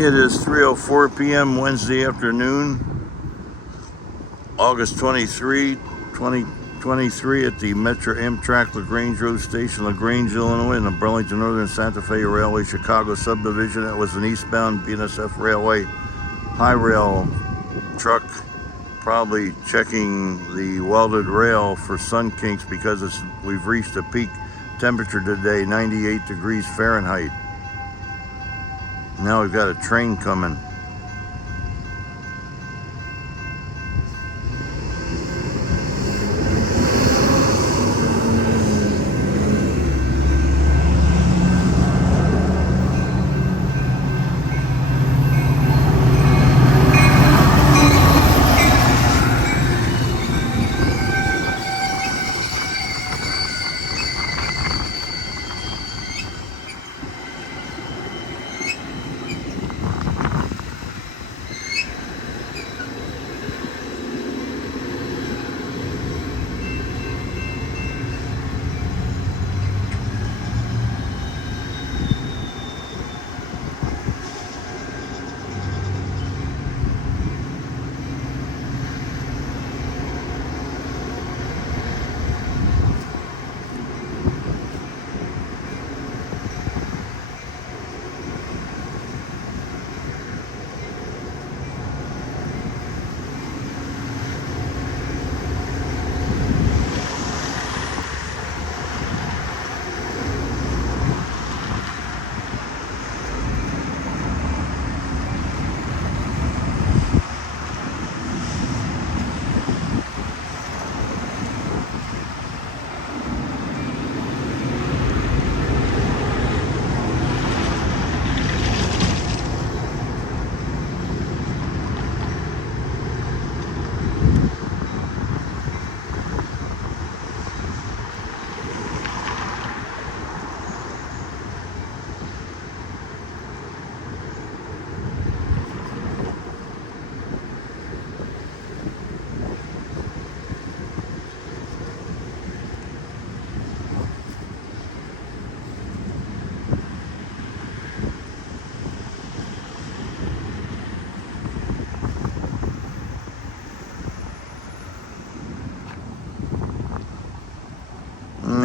It is 3:04 p.m. Wednesday afternoon, August 23, 2023 at the Metra Amtrak LaGrange Road Station, LaGrange, Illinois, in the Burlington Northern Santa Fe Railway Chicago Subdivision. That was an eastbound BNSF Railway high rail truck, probably checking the welded rail for sun kinks because we've reached a peak temperature today, 98 degrees Fahrenheit. Now we've got a train coming.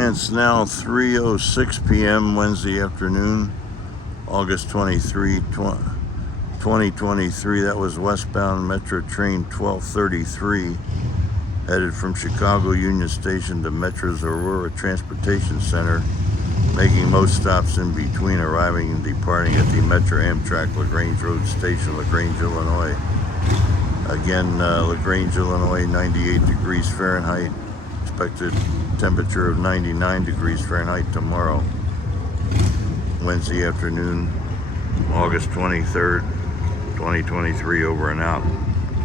It's now 3:06 p.m. Wednesday afternoon, August 23, 2023. That was westbound Metra train 1233, headed from Chicago Union Station to Metra's Aurora Transportation Center, making most stops in between, arriving and departing at the Metra Amtrak LaGrange Road Station, LaGrange, Illinois. Again, LaGrange, Illinois, 98 degrees Fahrenheit. Expected temperature of 99 degrees Fahrenheit tomorrow, Wednesday afternoon, August 23rd, 2023, over and out.